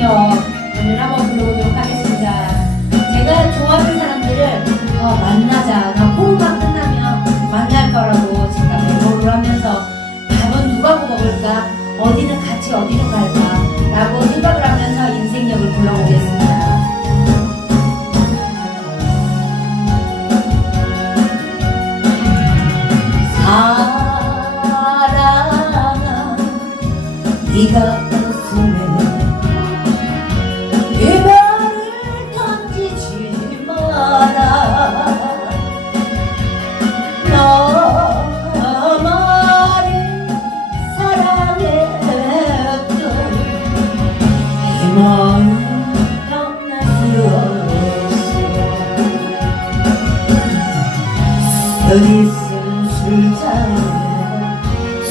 인생역 오늘 한번 불러보도록 하겠습니다. 제가 좋아하는 사람들을 어, 만나자. 나 코로나 끝나면 만날 거라고 제가 메모를 하면서 밥은 누가 먹을까? 어디는 같이 어디는 갈까? 라고 생각을 하면서 인생역을 불러보겠습니다. 사랑아 네가 술잔에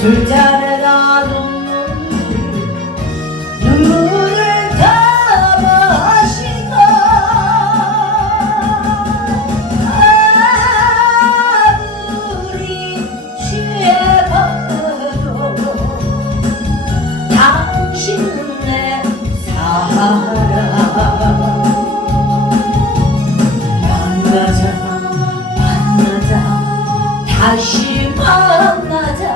술잔에 사랑 만나자 만나자. 다시 만나자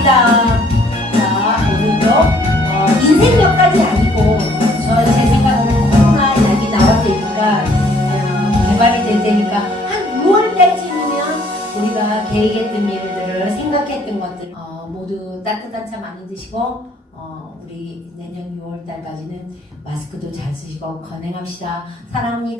감사합니다 자 오늘도 어, 인생역까지 아니고 저제 생각으로 코로나 약이 나올 테니까 어, 개발이 될 테니까 한 6월 달쯤이면 우리가 계획했던 일들을 생각했던 것들 어, 모두 따뜻한 차 많이 드시고 어, 우리 내년 6월 달까지는 마스크도 잘 쓰시고 건행합시다. 사랑합니다.